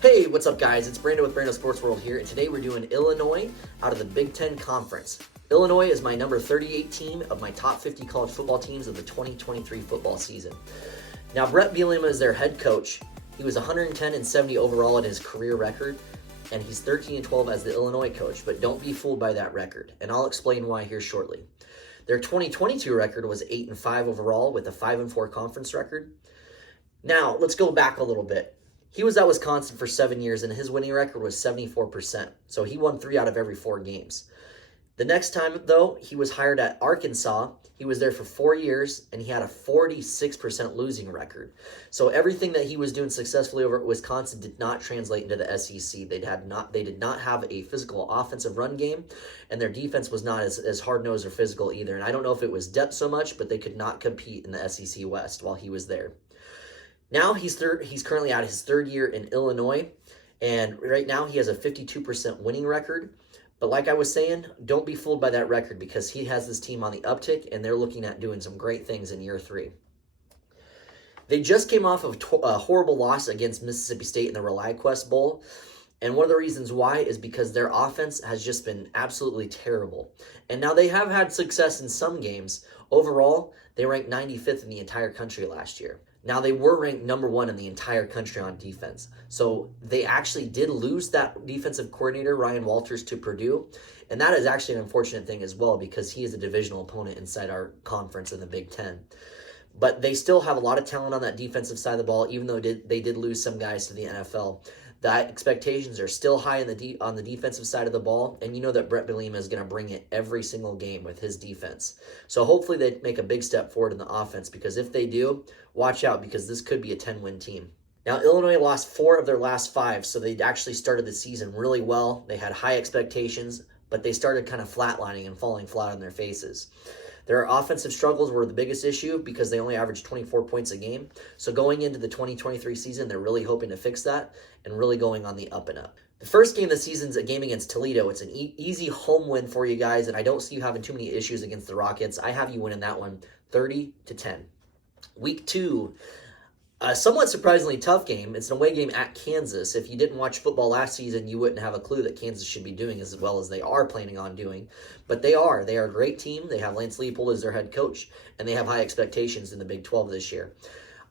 Hey, what's up, guys? It's Brando with Brando Sports World here, and today we're doing Illinois out of the Big Ten Conference. Illinois is my number 38 team of my top 50 college football teams of the 2023 football season. Now, Brett Bielema is their head coach. He was 110-70 overall in his career record, and he's 13-12 as the Illinois coach, but don't be fooled by that record, and I'll explain why here shortly. Their 2022 record was 8-5 overall with a 5-4 conference record. Now, let's go back a little bit. He was at Wisconsin for 7 years, and his winning record was 74%. So he won 3 out of every 4 games. The next time, though, he was hired at Arkansas. He was there for 4 years, and he had a 46% losing record. So everything that he was doing successfully over at Wisconsin did not translate into the SEC. They did not have a physical offensive run game, and their defense was not as hard-nosed or physical either. And I don't know if it was depth so much, but they could not compete in the SEC West while he was there. Now he's currently at his 3rd year in Illinois, and right now he has a 52% winning record. But like I was saying, don't be fooled by that record because he has this team on the uptick, and they're looking at doing some great things in year 3. They just came off of a horrible loss against Mississippi State in the ReliaQuest Bowl, and one of the reasons why is because their offense has just been absolutely terrible. And now they have had success in some games. Overall, they ranked 95th in the entire country last year. Now, they were ranked number 1 in the entire country on defense. So they actually did lose that defensive coordinator, Ryan Walters, to Purdue. And that is actually an unfortunate thing as well because he is a divisional opponent inside our conference in the Big Ten. But they still have a lot of talent on that defensive side of the ball, even though they did lose some guys to the NFL. The expectations are still high on the defensive side of the ball, and you know that Brett Bielema is going to bring it every single game with his defense. So hopefully they make a big step forward in the offense, because if they do, watch out, because this could be a 10-win team. Now, Illinois lost 4 of their last 5, so they actually started the season really well. They had high expectations, but they started kind of flatlining and falling flat on their faces. Their offensive struggles were the biggest issue because they only averaged 24 points a game. So going into the 2023 season, they're really hoping to fix that and really going on the up and up. The first game of the season is a game against Toledo. It's an easy home win for you guys, and I don't see you having too many issues against the Rockets. I have you winning that one 30-10. Week 2. A somewhat surprisingly tough game. It's an away game at Kansas. If you didn't watch football last season, you wouldn't have a clue that Kansas should be doing as well as they are planning on doing. But they are. They are a great team. They have Lance Leipold as their head coach, and they have high expectations in the Big 12 this year.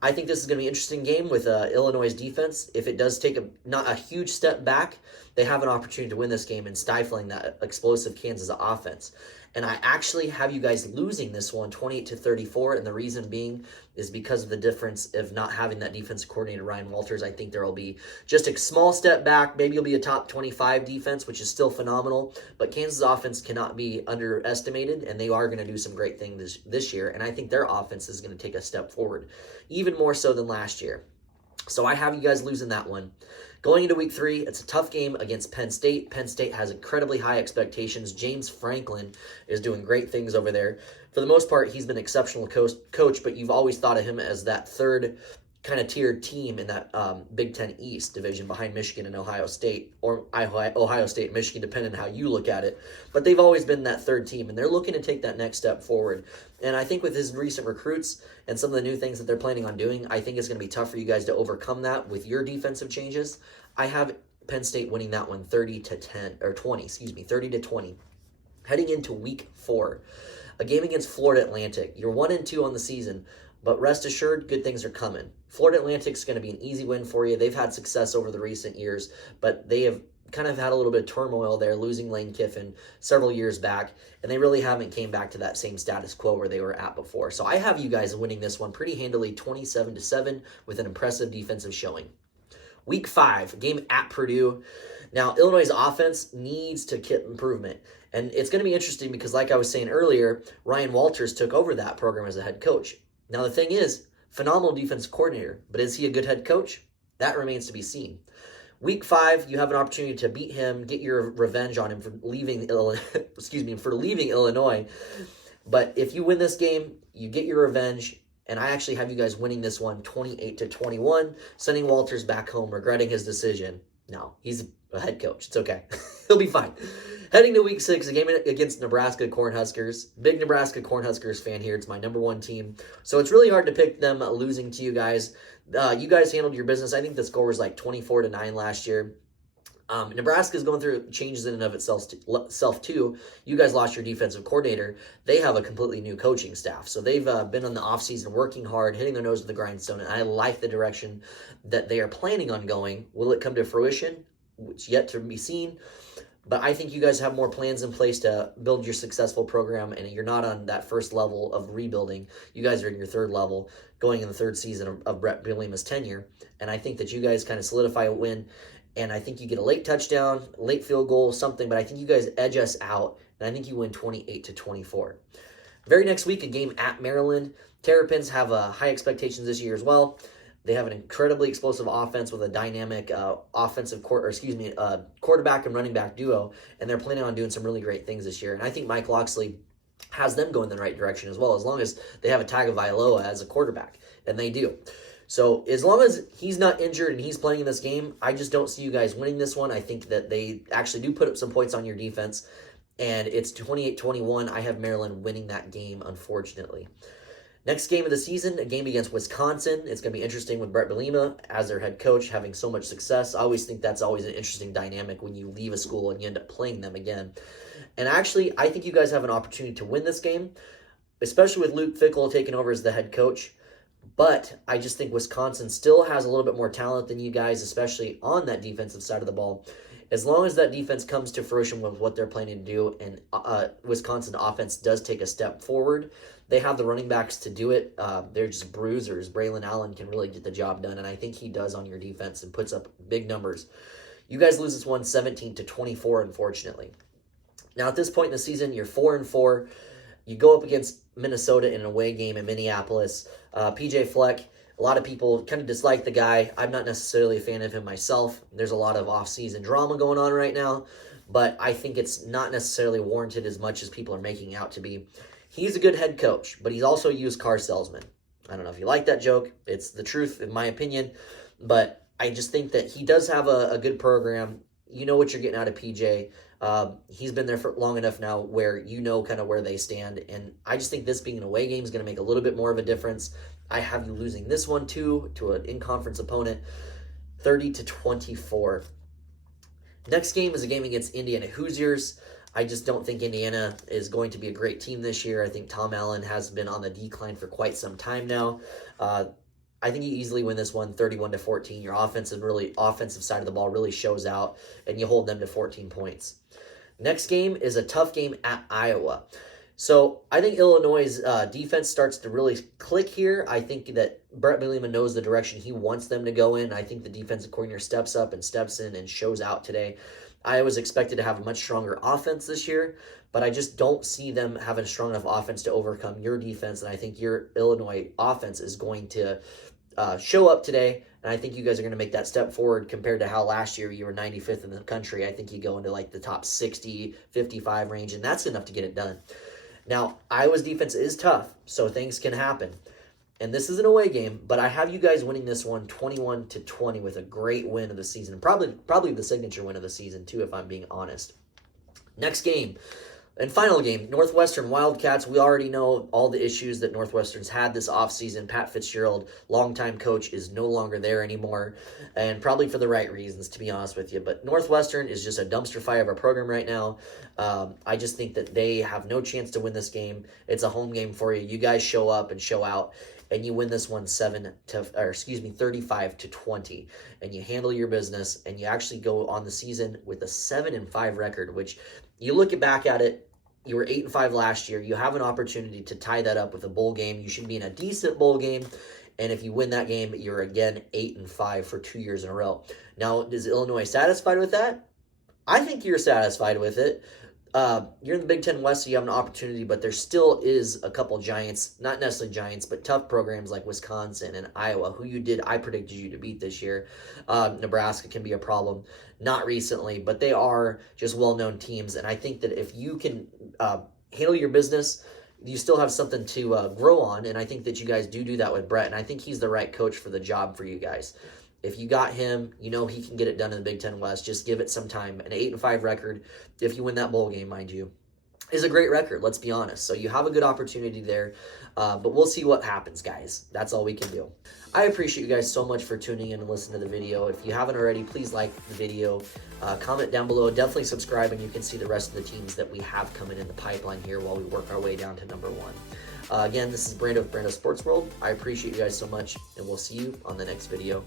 I think this is going to be an interesting game with Illinois' defense. If it does take not a huge step back, they have an opportunity to win this game and stifling that explosive Kansas offense. And I actually have you guys losing this one 28-34, and the reason being is because of the difference of not having that defensive coordinator, Ryan Walters. I think there will be just a small step back. Maybe it'll be a top 25 defense, which is still phenomenal, but Kansas' offense cannot be underestimated, and they are going to do some great things this year, and I think their offense is going to take a step forward, even more so than last year. So I have you guys losing that one. Going into week 3, it's a tough game against Penn State. Penn State has incredibly high expectations. James Franklin is doing great things over there. For the most part, he's been an exceptional coach, but you've always thought of him as that third kind of tiered team in that Big Ten East division behind Michigan and Ohio State, or Ohio State and Michigan, depending on how you look at it. But they've always been that third team, and they're looking to take that next step forward. And I think with his recent recruits and some of the new things that they're planning on doing, I think it's going to be tough for you guys to overcome that with your defensive changes. I have Penn State winning that one 30-20. Heading into week 4, a game against Florida Atlantic. You're 1-2 on the season, but rest assured, good things are coming. Florida Atlantic's going to be an easy win for you. They've had success over the recent years, but they have kind of had a little bit of turmoil there, losing Lane Kiffin several years back, and they really haven't came back to that same status quo where they were at before. So I have you guys winning this one pretty handily, 27-7, with an impressive defensive showing. Week 5, game at Purdue. Now, Illinois' offense needs to get improvement. And it's going to be interesting because, like I was saying earlier, Ryan Walters took over that program as a head coach. Now, the thing is, phenomenal defense coordinator, but is he a good head coach? That remains to be seen. Week 5, you have an opportunity to beat him, get your revenge on him for leaving Illinois. But if you win this game, you get your revenge. And I actually have you guys winning this one 28-21, sending Walters back home, regretting his decision. No, he's a head coach. It's okay. He'll be fine. Heading to week 6, a game against Nebraska Cornhuskers. Big Nebraska Cornhuskers fan here. It's my number 1 team. So it's really hard to pick them losing to you guys. You guys handled your business. I think the score was like 24-9 last year. Nebraska is going through changes in and of itself too. You guys lost your defensive coordinator. They have a completely new coaching staff. So they've been on the offseason working hard, hitting their nose to the grindstone, and I like the direction that they are planning on going. Will it come to fruition? It's yet to be seen. But I think you guys have more plans in place to build your successful program, and you're not on that first level of rebuilding. You guys are in your third level, going in the third season of Brett Bielema's tenure. And I think that you guys kind of solidify a win, and I think you get a late touchdown, late field goal, something, but I think you guys edge us out, and I think you win 28-24. Very next week, a game at Maryland. Terrapins have high expectations this year as well. They have an incredibly explosive offense with a dynamic quarterback and running back duo, and they're planning on doing some really great things this year. And I think Mike Loxley has them going in the right direction as well, as long as they have a Tagovailoa as a quarterback, and they do. So as long as he's not injured and he's playing in this game, I just don't see you guys winning this one. I think that they actually do put up some points on your defense, and it's 28-21. I have Maryland winning that game, unfortunately. Next game of the season, a game against Wisconsin. It's going to be interesting with Brett Bielema as their head coach, having so much success. I always think that's always an interesting dynamic when you leave a school and you end up playing them again. And actually, I think you guys have an opportunity to win this game, especially with Luke Fickell taking over as the head coach. But I just think Wisconsin still has a little bit more talent than you guys, especially on that defensive side of the ball. As long as that defense comes to fruition with what they're planning to do, and Wisconsin offense does take a step forward, they have the running backs to do it. They're just bruisers. Braylon Allen can really get the job done, and I think he does on your defense and puts up big numbers. You guys lose this one 17-24, unfortunately. Now, at this point in the season, you're 4-4. You go up against Minnesota in an away game in Minneapolis. PJ Fleck, a lot of people kind of dislike the guy. I'm not necessarily a fan of him myself. There's a lot of off-season drama going on right now, but I think it's not necessarily warranted as much as people are making out to be. He's a good head coach, but he's also a used car salesman. I don't know if you like that joke. It's the truth, in my opinion, but I just think that he does have a good program. You know what you're getting out of PJ. He's been there for long enough now where you know kind of where they stand, and I just think this being an away game is going to make a little bit more of a difference. I have you losing this one too to an in-conference opponent, 30-24. Next game is a game against Indiana Hoosiers. I just don't think Indiana is going to be a great team this year. I think Tom Allen has been on the decline for quite some time now. I think you easily win this one 31-14. Your offensive side of the ball really shows out, and you hold them to 14 points. Next game is a tough game at Iowa. So I think Illinois' defense starts to really click here. I think that Brett Bielema knows the direction he wants them to go in. I think the defensive coordinator steps up and steps in and shows out today. I was expected to have a much stronger offense this year, but I just don't see them having a strong enough offense to overcome your defense, and I think your Illinois offense is going to show up today, and I think you guys are going to make that step forward compared to how last year you were 95th in the country. I think you go into like the top 60, 55 range, and that's enough to get it done. Now, Iowa's defense is tough, so things can happen. And this is an away game, but I have you guys winning this one 21-20 with a great win of the season. Probably the signature win of the season, too, if I'm being honest. Next game, and final game, Northwestern Wildcats. We already know all the issues that Northwestern's had this offseason. Pat Fitzgerald, longtime coach, is no longer there anymore, and probably for the right reasons, to be honest with you. But Northwestern is just a dumpster fire of a program right now. I just think that they have no chance to win this game. It's a home game for you. You guys show up and show out, and you win this one 35-20, and you handle your business, and you actually go on the season with a 7-5 record, which you look back at it, you were 8-5 last year. You have an opportunity to tie that up with a bowl game. You should be in a decent bowl game, and if you win that game, you're again 8-5 for 2 years in a row. Now, is Illinois satisfied with that? I think you're satisfied with it. You're in the Big Ten West, so you have an opportunity, but there still is a couple giants, not necessarily giants, but tough programs like Wisconsin and Iowa, I predicted you to beat this year. Nebraska can be a problem. Not recently, but they are just well-known teams, and I think that if you can handle your business, you still have something to grow on, and I think that you guys do that with Brett, and I think he's the right coach for the job for you guys. If you got him, you know he can get it done in the Big Ten West. Just give it some time. An 8-5 record, if you win that bowl game, mind you, is a great record, let's be honest. So you have a good opportunity there, but we'll see what happens, guys. That's all we can do. I appreciate you guys so much for tuning in and listening to the video. If you haven't already, please like the video, comment down below, definitely subscribe, and you can see the rest of the teams that we have coming in the pipeline here while we work our way down to number 1. Again, this is Brando with Brando Sports World. I appreciate you guys so much, and we'll see you on the next video.